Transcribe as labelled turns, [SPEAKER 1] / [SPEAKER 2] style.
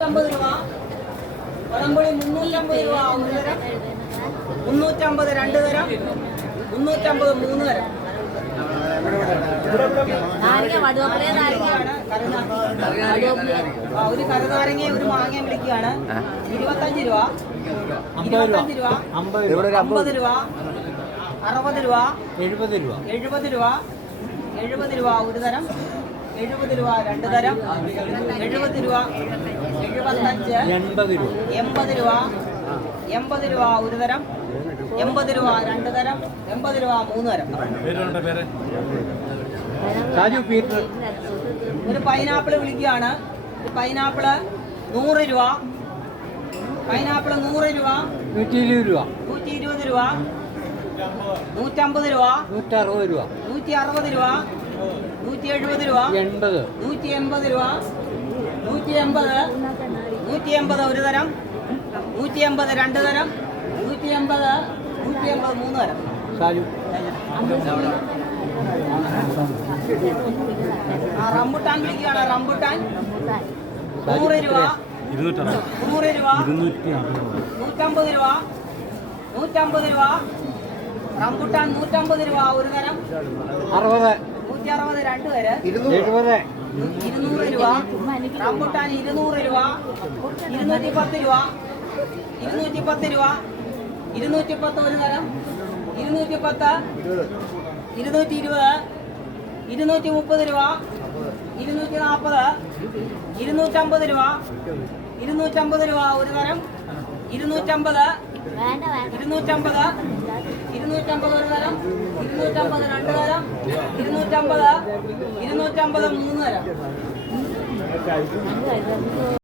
[SPEAKER 1] അമ്പത് രൂപ. പഴംപൊടി മുന്നൂറ്റമ്പത് രൂപ ഒരു തരം മുന്നൂറ്റമ്പത് രണ്ട് തരം. മുന്നൂറ്റമ്പത് മൂന്ന് തരം. ഒരു കരുനാരങ്ങ ഒരു മാങ്ങ വിളിക്കുകയാണ്. ഇരുപത്തഞ്ച് രൂപ. ഇരുപത്തഞ്ച് രൂപ. അമ്പത് രൂപ. അറുപത് രൂപ.
[SPEAKER 2] എഴുപത് രൂപ.
[SPEAKER 1] എഴുപത് രൂപ. എഴുപത് രൂപ ഒരു തരം. എഴുപത് രൂപ രണ്ട് തരം. എഴുപത് രൂപ എഴുപത്തഞ്ച്
[SPEAKER 2] എൺപത് രൂപ.
[SPEAKER 1] എൺപത് രൂപ. ഒരു തരം. എൺപത് രൂപ രണ്ട് തരം. എൺപത് രൂപ മൂന്ന് തരം. ഒരു പൈനാപ്പിൾ വിളിക്കുകയാണ്. പൈനാപ്പിൾ നൂറ് രൂപ. പൈനാപ്പിൾ നൂറ് രൂപ.
[SPEAKER 2] നൂറ്റി ഇരുപത് രൂപ.
[SPEAKER 1] നൂറ്റി ഇരുപത് രൂപ. നൂറ്റമ്പത് രൂപ.
[SPEAKER 2] നൂറ്ററുപത് രൂപ.
[SPEAKER 1] നൂറ്റി അറുപത് രൂപ. നൂറ്റി എഴുപത് രൂപ.
[SPEAKER 2] എൺപത്.
[SPEAKER 1] നൂറ്റി എൺപത് രൂപ. നൂറ്റി എൺപത് നൂറ്റി എൺപത് ഒരു തരം നൂറ്റി എൺപത് രണ്ട് തരം നൂറ്റി എൺപത് നൂറ്റി എൺപത് മൂന്ന് തരം. ആ റംബുട്ടാൻ വിളിക്കുകയാണ്. റംബുട്ടാൻ നൂറ് രൂപ. നൂറ് രൂപ. നൂറ്റമ്പത് രൂപ. നൂറ്റമ്പത് രൂപ. റംബുട്ടാൻ നൂറ്റമ്പത് രൂപ ഒരു തരം.
[SPEAKER 2] അറുപത്.
[SPEAKER 1] നൂറ്റി അറുപത് രണ്ട് പേര്.
[SPEAKER 2] എഴുപത്
[SPEAKER 1] ഇരുന്നൂറ് രൂപ. റംബുട്ടാൻ ഇരുന്നൂറ് രൂപ. ഇരുന്നൂറ്റി പത്ത് രൂപ. ഇരുന്നൂറ്റി പത്ത് രൂപ. ഇരുന്നൂറ്റി പത്ത് ഒരു തരം. ഇരുന്നൂറ്റി പത്ത് ഇരുന്നൂറ്റി ഇരുപത് ഇരുന്നൂറ്റി മുപ്പത് രൂപ. ഇരുന്നൂറ്റി നാൽപ്പത് ഇരുന്നൂറ്റമ്പത് രൂപ. ഇരുന്നൂറ്റമ്പത് രൂപ ഒരു തരം. ഇരുന്നൂറ്റമ്പത്. ഇരുന്നൂറ്റമ്പത്. ഇരുന്നൂറ്റമ്പത് ഒരു തരം ഇരുന്നൂറ്റമ്പത് രണ്ട് തരം ഇരുന്നൂറ്റമ്പത് ഇരുന്നൂറ്റമ്പത് മൂന്ന് തരം.